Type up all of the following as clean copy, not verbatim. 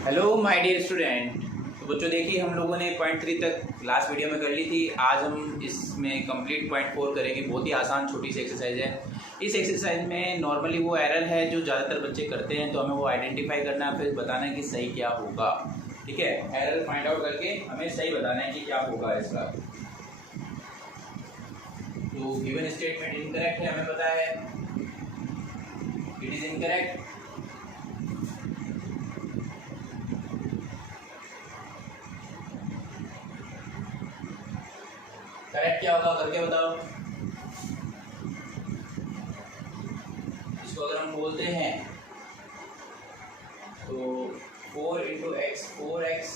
Hello my dear student. तो बच्चों देखिए, हम लोगों ने पॉइंट 3 तक लास्ट वीडियो में कर ली थी। आज हम इसमें कंप्लीट पॉइंट 4 करेंगे। बहुत ही आसान छोटी सी एक्सरसाइज है। इस एक्सरसाइज में नॉर्मली वो एरर है जो ज़्यादातर बच्चे करते हैं, तो हमें वो आइडेंटिफाई करना है, फिर बताना है कि सही क्या होगा। ठीक है, एरर फाइंड आउट करके हमें सही बताना है कि क्या होगा इसका। तो गिवन स्टेटमेंट इनकरेक्ट है, हमें पता है, इट इज इनकरेक्ट। करेक्ट क्या होगा करके बताओ। इसको अगर हम बोलते हैं तो 4 into X 4x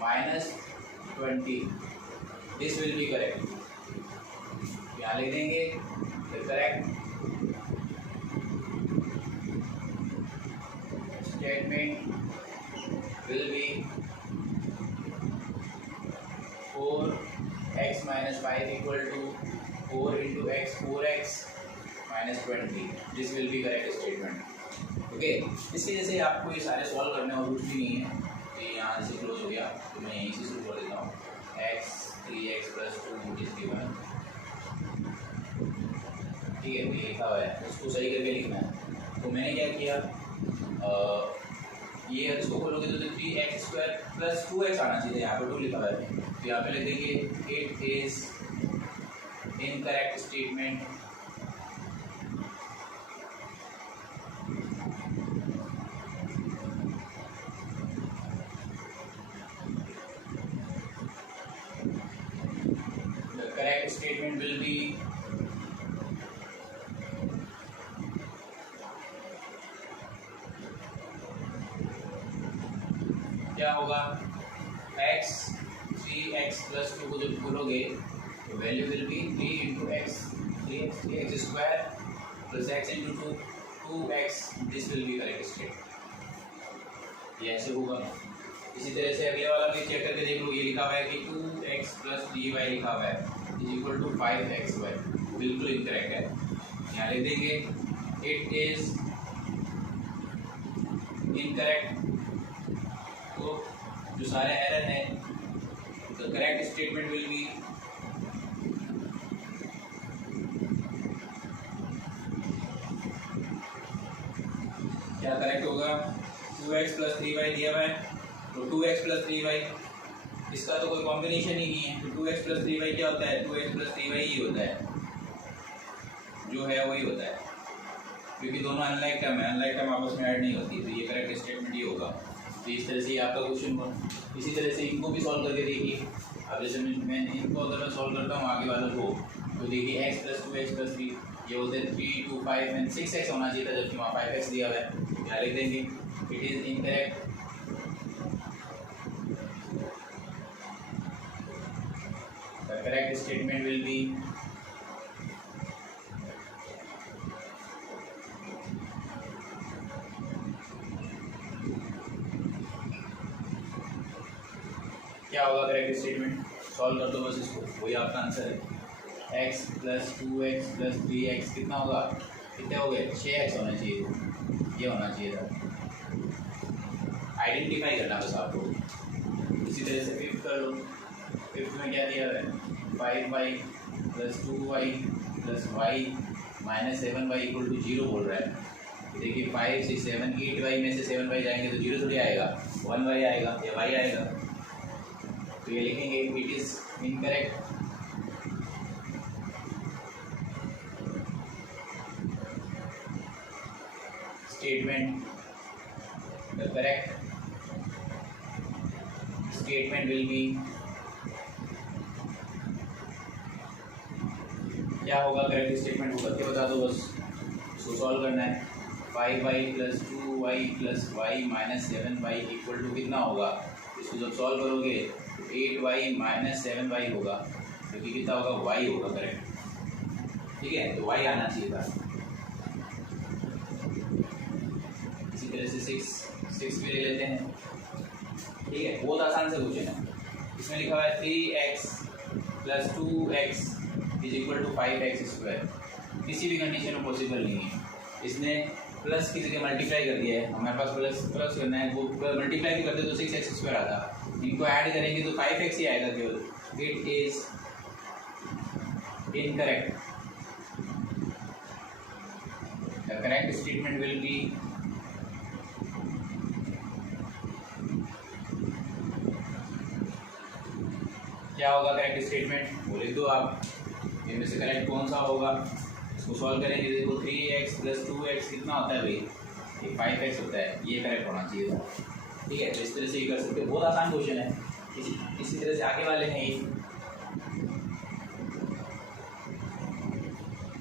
minus 20, this will be correct. यहाँ लिख देंगे फिर correct statement will be 4x minus 5 equal to 4 into X 4x minus 20, this will be correct statement. Okay, इसकी जैसे आपको ये सारे सॉल्व करने और कुछ भी नहीं है। ये यहाँ से क्लोज हो गया, तो मैं यहीं से शुरू कर देता हूँ। x 3x plus 2 is given. ठीक है, ये लिखा हुआ है, उसको सही करके लिखना है। तो मैंने क्या किया, ये इसको खोलोगे तो 3x स्क्वायर प्लस 2x आना चाहिए। यहाँ पर 2 लिखा हुआ है, तो यहाँ पे लिख देंगे it is incorrect statement. The correct statement will be क्या होगा, x 3x प्लस 2 को जब खोलोगे तो value will be 3 into x 3x square plus x into 2x, this will be correct statement. ये ऐसे होगा। इसी तरह से अगले वाला भी चेक करके देख लो। ये लिखा हुआ है कि 2x प्लस 3y लिखा हुआ है इज इक्वल टू 5xy, बिल्कुल इनकरेक्ट है। यहाँ लिख देंगे इट इज इनकरेक्ट। तो जो सारे एरर है, the correct statement will be क्या करेक्ट होगा, 2x प्लस 3y दिया हुआ है, तो 2x प्लस 3y, इसका तो कोई कॉम्बिनेशन ही नहीं है। तो 2x प्लस 3y क्या होता है, 2x प्लस 3y ही होता है, जो है वही होता है, क्योंकि दोनों अनलाइक टर्म है, अनलाइक टर्म आपस में ऐड नहीं होती। तो ये करेक्ट स्टेटमेंट ही होगा। तो इस तरह से आपका क्वेश्चन बन। इसी तरह से इनको भी सॉल्व करके देखिए। अब जैसे मैं इनको अगर मैं सॉल्व करता हूँ आगे वालों को, तो देखिए x प्लस 2x प्लस 3, ये होते हैं 3 2 5 एंड 6x होना चाहिए था, जबकि वहाँ 5x दिया हुआ है। क्या लिख देंगे, it is incorrect. The correct statement will be क्या होगा करेक्ट स्टेटमेंट। सॉल्व कर दो बस इसको, वही आपका आंसर है। x plus 2x plus 3x कितना होगा, कितने हो गए, 6x होना चाहिए, ये होना चाहिए था। आइडेंटिफाई करना बस आपको। इसी तरह से फिफ्थ कर लो। फिफ्थ में क्या दिया है, 5y plus 2y plus y minus 7y equal to 0 बोल रहा है। देखिए 5 6 7 8y में से 7y जाएंगे तो 0 थोड़ी आएगा, 1y आएगा या y आएगा। तो ये लिखेंगे it is incorrect. Statement, the correct statement will be क्या होगा, करेक्ट स्टेटमेंट होगा क्या बता दो बस। इसको सॉल्व करना है। 5y plus 2y plus y minus 7y equal to कितना होगा। इसको जब सॉल्व करोगे 8y माइनस 7y होगा, जो कि कितना होगा, y होगा करेक्ट। ठीक है, तो y आना चाहिए था। इसी तरह से 6 भी ले लेते हैं। ठीक है, बहुत आसान से क्वेश्चन है। इसमें लिखा हुआ है 3x plus 2x is equal to 5x square. किसी भी कंडीशन में पॉसिबल नहीं है। इसने प्लस की जगह मल्टीप्लाई कर दिया है, हमारे पास प्लस प्लस करना है, वो मल्टीप्लाई भी करते तो 6x² आता, इनको ऐड करेंगे तो 5x ही आएगा केवल। It is incorrect. The correct statement will be क्या होगा करेक्ट स्टेटमेंट, वो लिख दो आप। इनमें से करेक्ट कौन सा होगा, इसको सॉल्व करेंगे। देखो 3x + 2x कितना होता है भाई, ये 5x होता है, ये करेक्ट होना चाहिए था। ठीक है, तो इस तरह से ये कर सकते हो, बहुत आसान क्वेश्चन है। इसी तरह से आगे वाले हैं,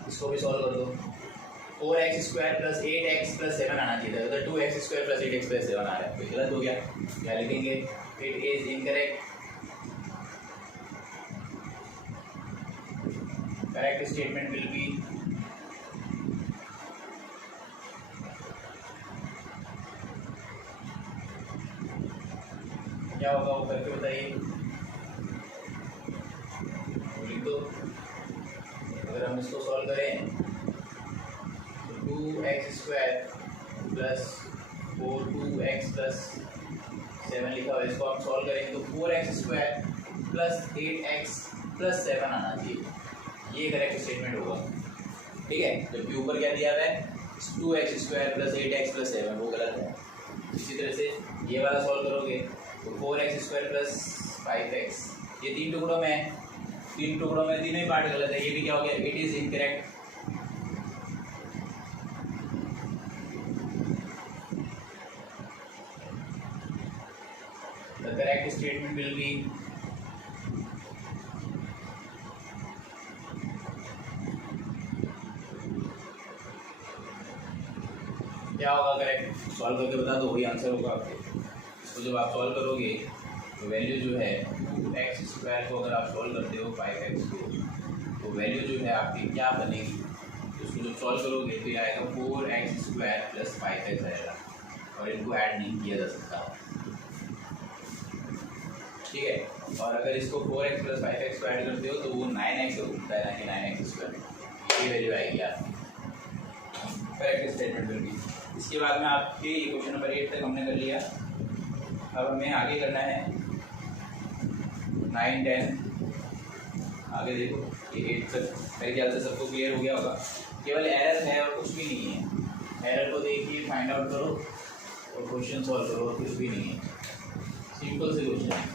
इसको भी सॉल्व कर दो। 4x² + 8x + 7 आना चाहिए था, उधर 2x² + 8x + 7 आ रहा है, तो गलत हो गया। क्या लिखेंगे, it is incorrect. Correct statement will be क्या होगा, वो करके बताइए, लिख दो। अगर हम इसको सॉल्व करें तो 2x² + 4 2x + 7 लिखा हुआ है, इसको हम सॉल्व करेंगे तो 4x² + 8x + 7 आना चाहिए, ये करेक्ट स्टेटमेंट होगा। ठीक है, जबकि ऊपर क्या दिया हुआ है, 2x² + 8x + 7, वो गलत है। इसी तरह से ये वाला सॉल्व करोगे तो 4x² + 5x, ये तीन टुकड़ों में तीनों ही पार्ट गलत है, ये भी क्या हो गया, it is incorrect. The correct statement will be क्या होगा, करेक्ट सॉल्व करके बता दो, वही आंसर होगा आपके। इसको जब आप सॉल्व करोगे तो वैल्यू जो है 2x² को अगर आप सॉल्व करते हो 5x को, तो वैल्यू जो है आपकी क्या बनेगी, तो उसको जब सॉल्व करोगे तो ये आएगा 4x² + 5x आएगा, और इनको ऐड नहीं किया जा सकता। ठीक है, और अगर इसको 4x + 5x को ऐड करते हो तो वो 9x होता है ना कि 9x², ये वैल्यू आएगी आपकी। Correct statement will B. इसके बाद में आपके ये क्वेश्चन नंबर 8 तक हमने कर लिया। अब हमें आगे करना है 9 10। आगे देखो, ये 8 तक मेरे ख्याल से सबको क्लियर हो गया होगा। केवल एरर है और कुछ भी नहीं है। एरर को देखिए, फाइंड आउट करो और क्वेश्चन सॉल्व करो, और कुछ भी नहीं है। सिंपल से क्वेश्चन है।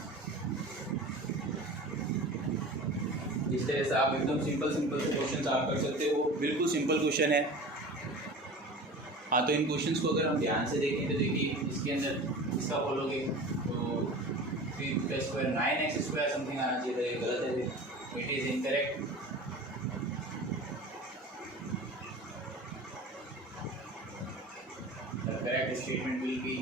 इस तरह से आप एकदम सिंपल से क्वेश्चन आप कर सकते हो, बिल्कुल सिंपल क्वेश्चन है। हाँ, तो इन क्वेश्चंस को अगर हम ध्यान से देखें तो देखिए, इसके अंदर इसका बोलोगे तो 3x² 9x² समथिंग आना चाहिए था, ये गलत है, it is incorrect. The correct statement will B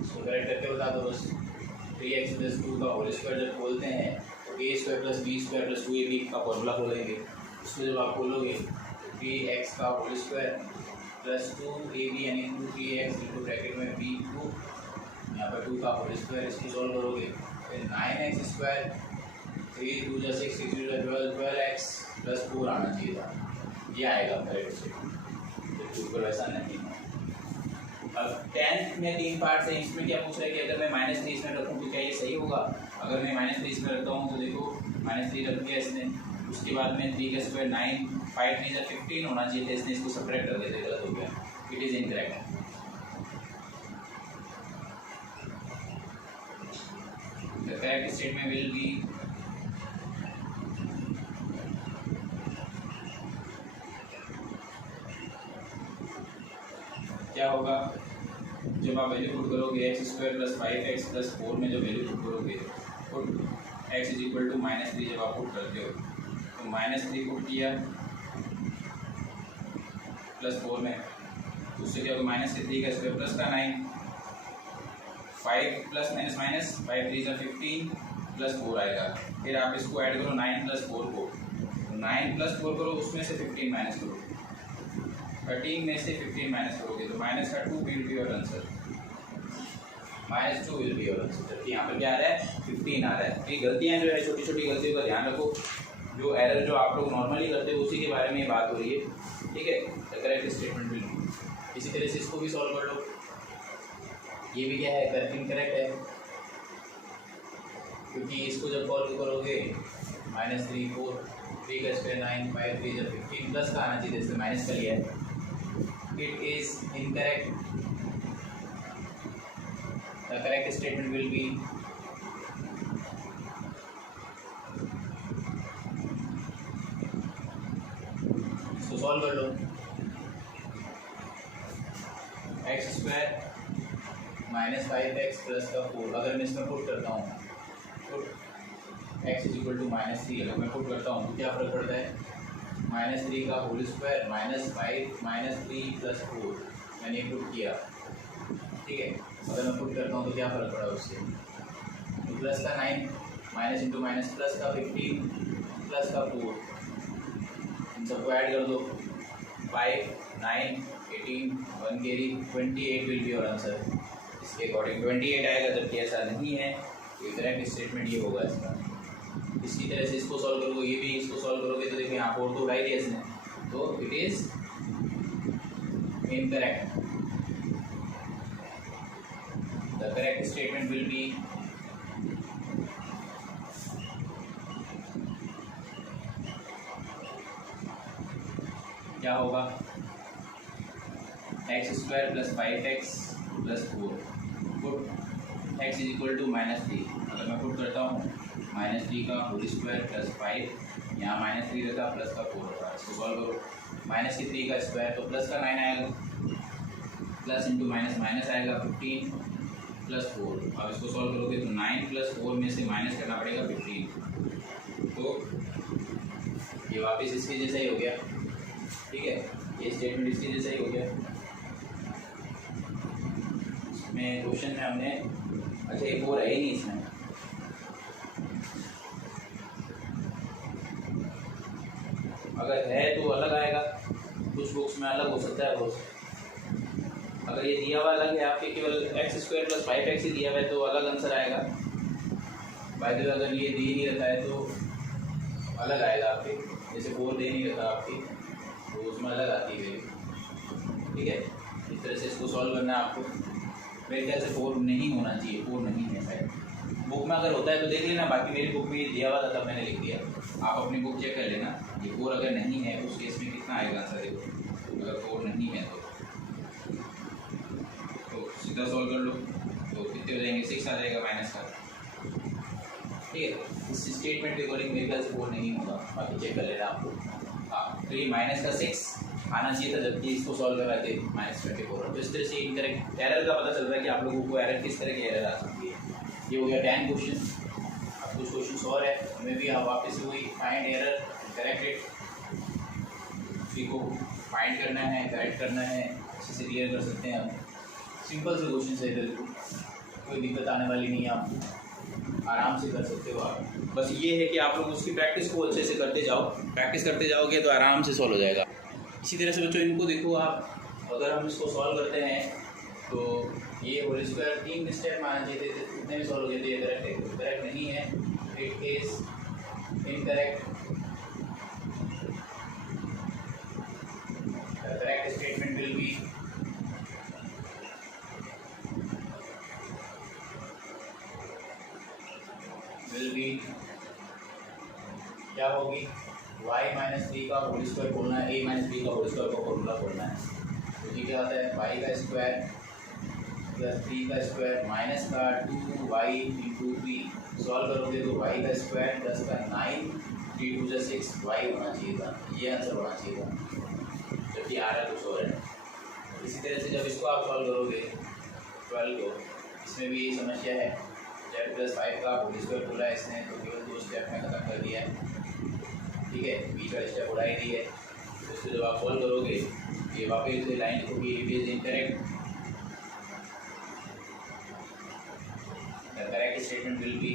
इसको करेक्ट करके बता दो बस। 3x + 2 का होल स्क्वायर जब खोलते हैं तो a² + b² + 2ab का फॉर्मूला खोलेंगे। उसको जब आप खोलोगे 3x का होल स्क्वायर + 2ab यानी 2 3x ब्रैकेट में b2, यहाँ पर 2 का होल स्क्वायर, इसको सॉल्व करोगे फिर 9x², 3 2 = 6 6 2 = 12x + 4 आना चाहिए था, ये आएगा करेक्ट स्टेटमेंट। तो ऊपर वैसा नहीं है। अब 10th में 3 पार्ट है, इसमें क्या पूछ रहा है कि अगर मैं -3 इसमें रखूँ तो क्या ये सही होगा। अगर मैं -3 इसमें रखता हूँ तो देखो -3 रख दिया इसने, उसके बाद में 3 का स्क्वायर 9, 5 3 = 15 होना चाहिए था, इसने इसको सब्ट्रैक्ट कर दिया, गलत हो गया, it is incorrect. The correct statement will be क्या होगा, जब आप वैल्यू पुट करोगे x² + 5x + 4 में जो वैल्यू पुट करोगे, पुट x = -3 जब आप पुट करते हो तो -3 पुट किया +4 में, तो उससे क्या होगा, -3 का स्क्वायर प्लस का 9, 5 + -, 5 3 = 15 + 4 आएगा। फिर आप इसको ऐड करो 9 + 4 को, 9 + 4 करो, उसमें से 15 माइनस करो, 13 में से 15 माइनस करोगे तो -2 will be your answer, -2 will be your answer. जबकि यहाँ पर क्या आ रहा है, 15 आ रहा है। ये गलतियाँ जो है, छोटी छोटी गलतियों का ध्यान रखो। जो एरर जो आप लोग नॉर्मली करते हो उसी के बारे में बात हो रही है, ठीक है। The correct statement will B, इसी तरह से इसको भी सॉल्व कर लो। ये भी क्या है, करेक्ट इनकरेक्ट है, क्योंकि इसको जब सॉल्व करोगे -3 4 3 का स्क्वायर 9 5 3 जब 15 प्लस का आना चाहिए, इससे माइनस का लिया है, it is incorrect. The correct statement will B, इसको सॉल्व कर लो। एक्स स्क्वायर -5x प्लस का 4, अगर मैं इसमें पुट करता हूँ, put x is equal to -3, अगर मैं पुट करता हूँ तो क्या फर्क पड़ता है, -3 का होल स्क्वायर -5 -3 प्लस 4 मैंने पुट किया, ठीक है। अगर मैं पुट करता हूँ तो क्या फर्क पड़ा उससे, तो प्लस का 9 माइनस इंटू माइनस प्लस का 15 प्लस का 4, इन सबको ऐड कर दो, 5 9 18 1 carry 28 will be your answer. इसके अकॉर्डिंग 28 आएगा, जबकि ऐसा नहीं है। तो करेक्ट स्टेटमेंट ये होगा इसका। इसी तरह से इसको सॉल्व करोगे, ये भी इसको सॉल्व करोगे तो देखिए यहाँ 4 तो उड़ा ही दिया इसने, तो it is incorrect. The correct statement will be, क्या होगा, X square plus 5x plus 4, put X is equal to -3, अगर मैं पुट करता हूँ -3 का होल स्क्वायर प्लस 5, यहाँ -3 रहता प्लस का 4 होता है, इसको सॉल्व करो, -3 का स्क्वायर तो प्लस का 9 आएगा, प्लस इंटू माइनस माइनस आएगा 15 प्लस 4। अब इसको सॉल्व करोगे तो 9 प्लस 4 में से माइनस करना पड़ेगा 15, तो ये वापस इसके जैसा ही हो गया, ठीक है। ये स्टेटमेंट इसके जैसा ही हो गया। इसमें क्वेश्चन में हमने, अच्छा एक और है ही नहीं इसमें, अगर है तो अलग आएगा, कुछ बुक्स में अलग हो सकता है बहुत। अगर ये दिया हुआ अलग है आपके, केवल एक्स स्क्वायर प्लस 5x ही दिया हुआ है तो अलग आंसर आएगा। बाय द वे अगर ये दे नहीं रखा है तो अलग आएगा आपके, जैसे 4 दे नहीं रखा आपकी तो उसमें अलग आती है, ठीक है। इस तरह से इसको सॉल्व करना है आपको। मेरे ख्याल से 4 नहीं होना चाहिए, 4 नहीं है शायद, बुक में अगर होता है तो देख लेना, बाकी मेरी बुक में दिया हुआ था तब मैंने लिख दिया, आप अपनी बुक चेक कर लेना। ये 4 अगर नहीं है उस केस में कितना आएगा आंसर, देखो अगर 4 नहीं है तो सीधा सॉल्व कर लो, तो कितने हो जाएंगे, 6 आ जाएगा माइनस का, ठीक है। इस स्टेटमेंट के अकॉर्डिंग मेरे ख्याल से 4 नहीं होगा, बाकी चेक कर लेना आपको। हाँ, तो ये माइनस का 6 आना चाहिए था, जबकि इसको सॉल्व कर रहे थे -24। तो इस तरह से इनकरेक्ट एरर का पता चल रहा है कि आप लोगों को एरर किस तरह की एरर आ सकती है। ये हो गया 10 क्वेश्चन। अब कुछ क्वेश्चन और है, हमें भी वापस से वही फाइंड एरर करेक्ट इट, उसी को फाइंड करना है, करेक्ट करना है, अच्छे से क्लियर कर सकते हैं हम। सिंपल से क्वेश्चन है, कोई दिक्कत आने वाली नहीं है, आपको आराम से कर सकते हो आप। बस ये है कि आप लोग उसकी प्रैक्टिस को अच्छे से करते जाओ, प्रैक्टिस करते जाओगे तो आराम से सॉल्व हो जाएगा। इसी तरह से बच्चों इनको देखो आप, अगर हम इसको सॉल्व करते हैं तो ये होल स्क्वायर 3 स्टेप माना चाहिए थे, कितने में सॉल्व हो गए थे, ये करेक्ट है, करेक्ट नहीं है, it is incorrect. The correct statement will be, क्या होगी, y-3 का होल स्क्वायर बोलना है, a-3 का होल स्क्वायर का फॉर्मूला बोलना है। तो ये क्या होता है, y का स्क्वायर प्लस 3 का स्क्वायर माइनस का 2y इंटू 3, सॉल्व करोगे तो y का स्क्वायर प्लस का 9 3 2 6 y होना चाहिए था, ये आंसर होना चाहिए था, जबकि आ रहा कुछ और है। इसी तरह से जब इसको आप सॉल्व करोगे 12 को, इसमें भी यही समस्या है, z+5 का होल स्क्वायर बोला है इसने, तो केवल 2 स्टेप में खत्म कर दिया है, ठीक है, बीच वाला स्टेप उड़ा ही दी है। तो इसको जब आप सॉल्व करोगे, ये वापस से लाइन लिखोगे, it is incorrect. The correct statement will be,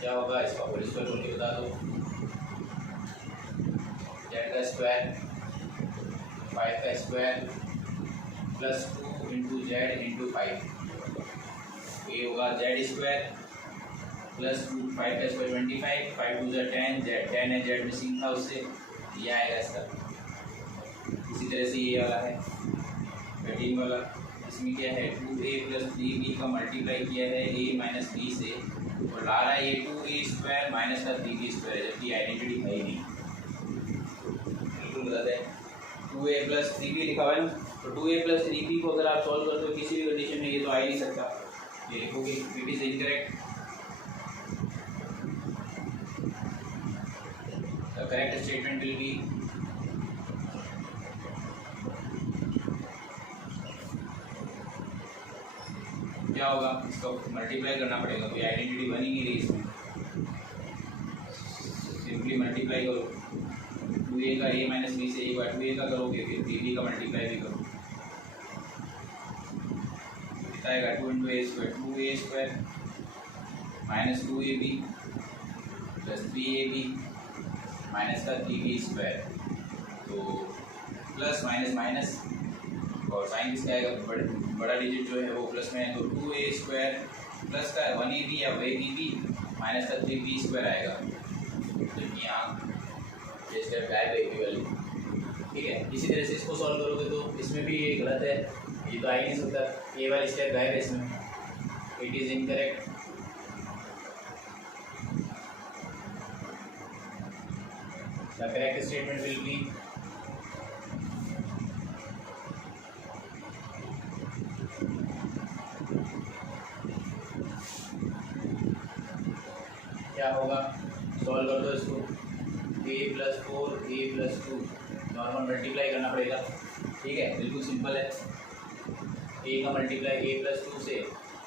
क्या होगा, इसका होल स्क्वायर बोल के बता दो, z का स्क्वायर 5 का square plus 2 into Z into 5, ए होगा जेड स्क्वायर प्लस 5 का स्क्वायर 25, 5 2 10, जेड 10 है, जेड मिसिंग था उससे, ये आएगा इसका। इसी तरह से ये वाला है 13 वाला, इसमें क्या है 2a प्लस 3b का मल्टीप्लाई किया है a माइनस b से, और ला रहा है ये 2a स्क्वायर माइनस का 3b स्क्वायर, जबकि आइडेंटिटी है ही नहीं, बिल्कुल गलत है। 2a प्लस 3b लिखा हुआ है ना, तो 2a प्लस 3b को अगर आप सॉल्व करते हो किसी भी कंडीशन में ये तो आ ही नहीं सकता, ये लिखोगे it is incorrect. The correct statement will be क्या होगा, इसको मल्टीप्लाई करना पड़ेगा, कोई आइडेंटिटी बनी नहीं रही इसमें, सिंपली मल्टीप्लाई करो 2a का a माइनस b से, एक बार 2a का करोगे फिर 3b का मल्टीप्लाई भी करो, आएगा 2 into a square, 2a square minus 2ab plus 3ab minus का 3b स्क्वायर, तो प्लस माइनस माइनस और साइन किसका आएगा, बड़ा डिजिट जो है वो प्लस में है, तो 2a स्क्वायर प्लस का 1ab या 1ab माइनस का 3b स्क्वायर आएगा, जबकि यहाँ ये स्टेप गायब है इक्वल। ठीक है, इसी तरह से इसको सॉल्व करोगे तो इसमें भी ये गलत है, ये तो आ ही नहीं सकता, ये वाला स्टेप गायब है इसमें, it is incorrect. The correct statement will be क्या होगा, सॉल्व कर दो इसको, a plus 4 a plus 2 normal multiply करना पड़ेगा। ठीक है, बिल्कुल सिंपल है, a का मल्टीप्लाई a प्लस 2 से,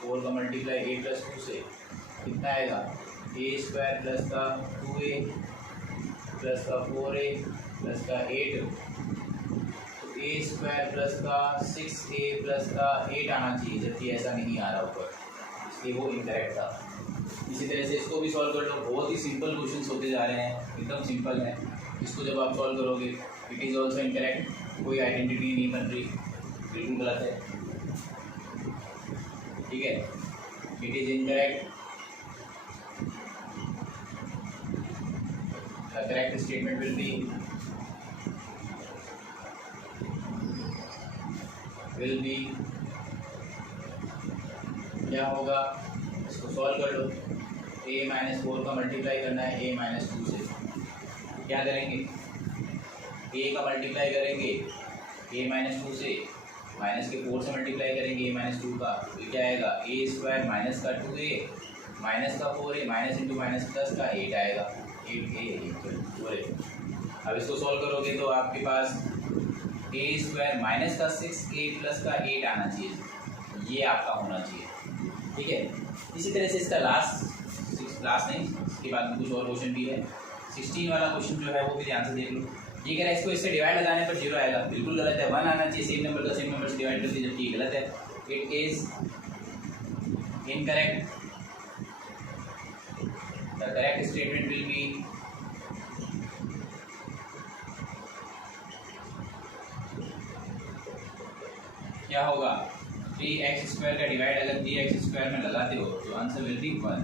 4 का मल्टीप्लाई a प्लस 2 से, कितना आएगा a स्क्वायर प्लस का 2a प्लस का 4a प्लस का 8, तो a स्क्वायर प्लस का 6a प्लस का 8 आना चाहिए, जबकि ऐसा नहीं आ रहा ऊपर, इसलिए वो इनकरेक्ट था। इसी तरह से इसको भी सॉल्व कर लो, बहुत ही सिंपल क्वेश्चंस होते जा रहे हैं, एकदम सिंपल है। इसको जब आप सॉल्व करोगे इट इज़ ऑल्सो इनकरेक्ट, कोई आइडेंटिटी नहीं बन रही, बिल्कुल गलत है। ठीक है, it is incorrect. The correct statement will be क्या होगा, इसको सॉल्व कर लो, a माइनस 4 का मल्टीप्लाई करना है a माइनस 2 से, क्या करेंगे a का मल्टीप्लाई करेंगे a माइनस 2 से, माइनस के 4 से मल्टीप्लाई करेंगे a माइनस 2 का, तो क्या आएगा a स्क्वायर माइनस का 2a माइनस का 4a minus into minus plus का 8 आएगा, 8a 4a। अब इसको सॉल्व करोगे तो आपके पास a स्क्वायर माइनस का 6a प्लस का 8 आना चाहिए, ये आपका होना चाहिए। ठीक है, इसी तरह से इसका लास्ट नहीं, इसके बाद में कुछ और क्वेश्चन भी है। 16 वाला क्वेश्चन जो है वो भी ध्यान से देख लो। ये कह रहा है इसको इससे डिवाइड लगाने पर 0 आएगा, बिल्कुल गलत है, 1 आना चाहिए, सेम नंबर का सेम नंबर से डिवाइड करके, जबकि ये गलत है, it is incorrect. The correct statement will be क्या होगा, 3x स्क्वायर का डिवाइड अगर 3x स्क्वायर में लगाते हो तो आंसर विल बी 1।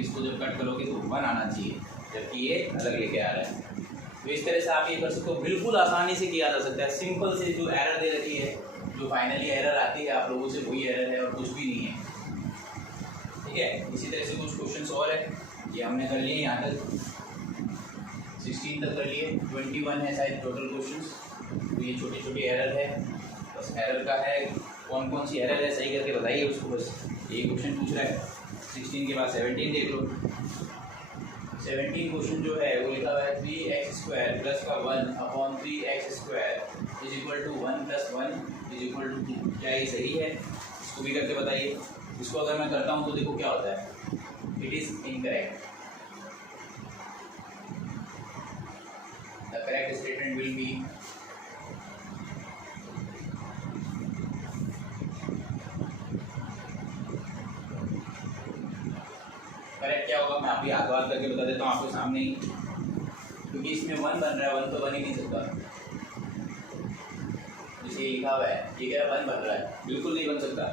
इसको जब कट करोगे तो 1 आना चाहिए, जबकि ये अलग लेके आ रहा है। तो इस तरह से आप ये कर सकते हो, बिल्कुल आसानी से किया जा सकता है, सिंपल से। जो एरर दे रखी है, जो फाइनली एरर आती है आप लोगों से, वही एरर है और कुछ भी नहीं है। ठीक है, इसी तरह से कुछ क्वेश्चन और है, ये हमने कर लिए यहाँ तक, 16 तक कर लिए, 21 है शायद टोटल क्वेश्चन। तो ये छोटी छोटी एरर है, बस एरर का है, कौन कौन सी एरर है सही करके बताइए उसको, बस ये क्वेश्चन पूछ रहा है। 16 के बाद 17 देख लो। 17 क्वेश्चन जो है वो लिखा हुआ है 3x स्क्वायर प्लस का 1 upon 3x square is equal to 1 plus 1 is equal to 2। क्या ये सही है? इसको भी करके बताइए। इसको अगर मैं करता हूँ तो देखो क्या होता है, it is incorrect. The correct statement will be correct. क्या होगा मैं अभी हाथ बात करके बता देता हूँ आपके सामने ही, क्योंकि इसमें 1 बन रहा है, 1 तो बन ही नहीं सकता। जैसे लिखा हुआ है, ये कह रहा है 1 बन रहा है, बिल्कुल नहीं बन सकता।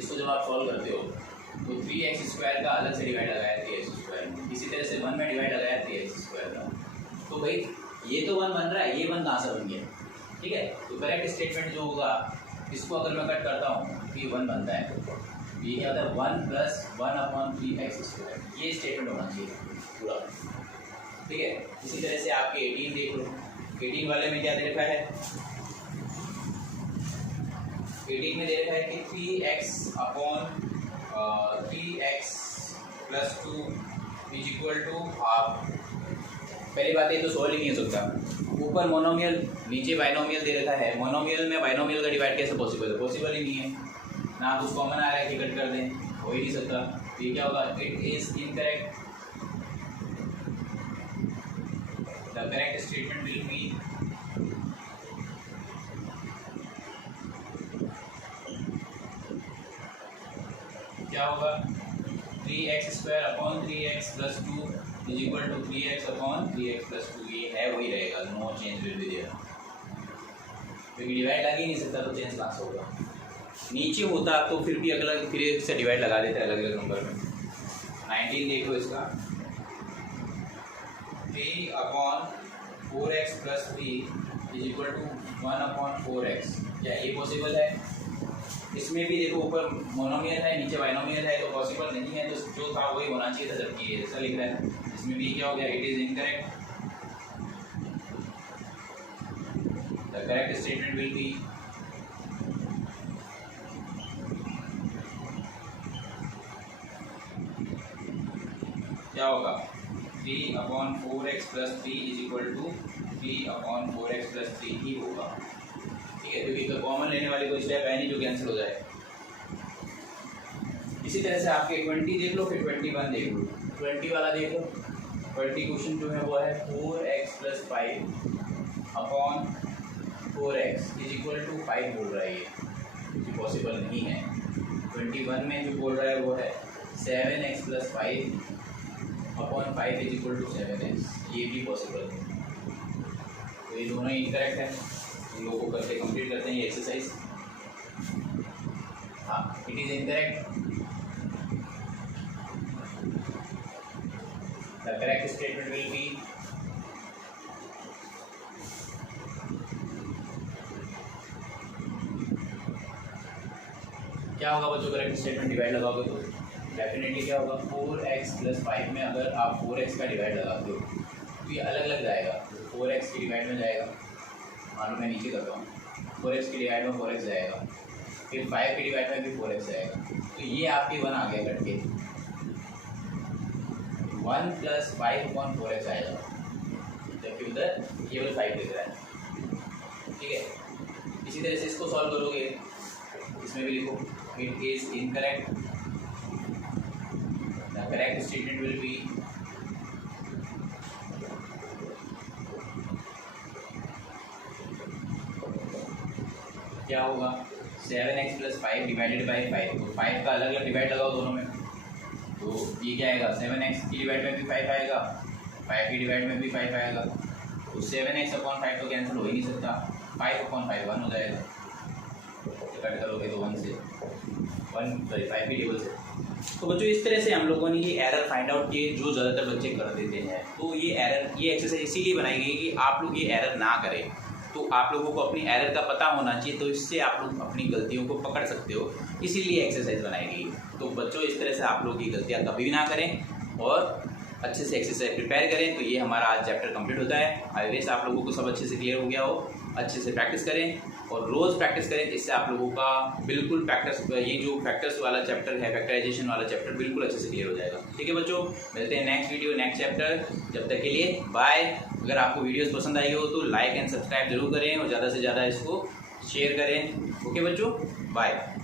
इसको जब आप सॉल्व करते हो तो 3x² का अलग से डिवाइड लगाया 3x² में, इसी तरह से 1 में डिवाइड लगाया 3x² का। तो भाई ये तो 1 बन रहा है, ये 1 कहाँ से बन गया? ठीक है, तो करेक्ट स्टेटमेंट जो होगा इसको अगर मैं कट करता हूँ तो ये 1 बनता है, ये क्या होता है 1 + 1/3x², ये स्टेटमेंट होना चाहिए पूरा। ठीक है, इसी तरह से आपके 18 देख लो, 18 वाले में क्या दे रखा है? 18 में दे रखा है कि 3x + 2 = हाफ। पहली बात ये तो सॉल्व ही नहीं हो सकता, ऊपर मोनोमियल नीचे बाइनोमियल दे रखा है, मोनोमियल में बाइनोमियल का डिवाइड कैसे पॉसिबल है? पॉसिबल ही नहीं है ना, आप कुछ कॉमन आ रहा है कि कट कर दें, हो ही नहीं सकता। तो ये क्या होगा? It is incorrect, the correct statement will be क्या होगा? 3x² + 2 = 3x/3x + 2, ये है वही रहेगा, no change will be there, क्योंकि डिवाइड लग ही नहीं सकता तो चेंज कहाँ से होगा? नीचे होता तो फिर भी अलग फिर से डिवाइड लगा देते अलग अलग नंबर में। 19 देखो इसका, 3/4x + 3 = 1/4x, क्या ये पॉसिबल है? इसमें भी देखो ऊपर मोनोमियल है नीचे बाइनोमियल है, तो पॉसिबल नहीं है, तो जो था वही होना चाहिए था, जबकि ये ऐसा लिख रहा है। इसमें भी क्या हो गया? It is incorrect, the correct statement will be क्या होगा? 3/4x + 3 = 3/4x + 3 ही होगा। ठीक है, क्योंकि कॉमन लेने वाली कोई स्टेप है नहीं जो कैंसिल हो जाए। इसी तरह से आपके 20 देख लो, फिर 21 देख लो। 20 वाला देखो, 20 क्वेश्चन जो है वो है 4x + 5/4x = 5 बोल रहा है, ये पॉसिबल नहीं है। 21 में जो बोल रहा है वो है 7x + 5/5 = 7x, ये भी पॉसिबल नहीं। तो ये दोनों ही इनकरेक्ट है, इन लोगों को करके कंप्लीट करते हैं ये एक्सरसाइज। हाँ, it is incorrect, the correct statement will be क्या होगा बच्चों? करेक्ट स्टेटमेंट डिवाइड लगाओगे तो डेफिनेटली क्या होगा? 4x + 5 में अगर आप 4x का डिवाइड लगाते हो तो ये अलग अलग जाएगा, 4x की डिवाइड में जाएगा, मान लो मैं नीचे करता हूँ, 4x की डिवाइड में 4x जाएगा, फिर 5 की डिवाइड में भी 4x जाएगा, तो ये आपके 1 आ गया कट के, 1 + 5/4x आएगा, जबकि उधर केवल 5 लिख रहा है। ठीक है, इसी तरह से इसको सॉल्व करोगे, इसमें भी लिखो it is incorrect, the correct statement will be क्या होगा? 7x + 5 / 5, तो 5 का अलग अलग डिवाइड लगाओ दोनों में, तो ये क्या आएगा? 7x की डिवाइड में भी 5 आएगा, 5 की डिवाइड में भी 5 आएगा, तो 7x/5 तो कैंसिल हो ही नहीं सकता, 5/5 1 हो जाएगा, कट करोगे तो 1 से 5 की टेबल से। तो बच्चों इस तरह से हम लोगों ने ये एरर फाइंड आउट किए जो ज़्यादातर बच्चे कर देते हैं। तो ये एक्सरसाइज इसीलिए बनाई गई कि आप लोग ये एरर ना करें, तो आप लोगों को अपनी एरर का पता होना चाहिए, तो इससे आप लोग अपनी गलतियों को पकड़ सकते हो, इसीलिए एक्सरसाइज बनाई गई। तो बच्चों इस तरह से आप लोग ये गलतियाँ कभी भी ना करें और अच्छे से एक्सरसाइज प्रिपेयर करें। तो ये हमारा आज चैप्टर कंप्लीट होता है। आई विश आप लोगों को सब अच्छे से क्लियर हो गया हो। अच्छे से प्रैक्टिस करें और रोज़ प्रैक्टिस करें, इससे आप लोगों का बिल्कुल प्रैक्टिस, ये जो फैक्टर्स वाला चैप्टर है, फैक्टराइजेशन वाला चैप्टर बिल्कुल अच्छे से क्लियर हो जाएगा। ठीक है बच्चों, मिलते हैं नेक्स्ट वीडियो नेक्स्ट चैप्टर, जब तक के लिए बाय। अगर आपको वीडियोस पसंद आई हो तो लाइक एंड सब्सक्राइब जरूर करें और ज़्यादा से ज़्यादा इसको शेयर करें। ओके बच्चों, बाय।